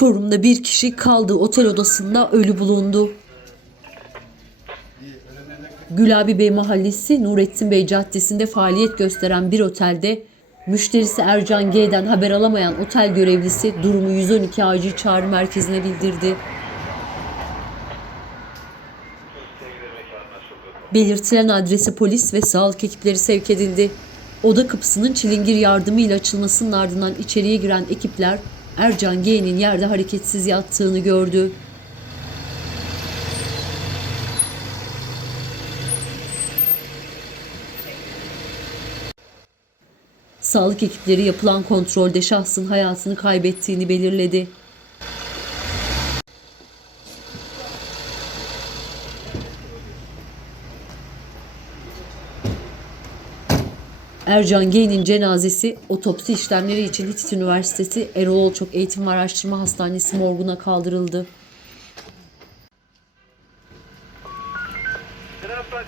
Çorum'da bir kişi kaldığı otel odasında ölü bulundu. Gülabi Bey Mahallesi Nurettin Bey Caddesi'nde faaliyet gösteren bir otelde müşterisi Ercan G'den haber alamayan otel görevlisi durumu 112 acil çağrı merkezine bildirdi. Belirtilen adrese polis ve sağlık ekipleri sevk edildi. Oda kapısının çilingir yardımıyla açılmasının ardından içeriye giren ekipler Ercan G'nin yerde hareketsiz yattığını gördü. Sağlık ekipleri yapılan kontrolde şahsın hayatını kaybettiğini belirledi. Ercan G'nin cenazesi otopsi işlemleri için Hitit Üniversitesi Erol Olçok Eğitim ve Araştırma Hastanesi morguna kaldırıldı. Biraz daha.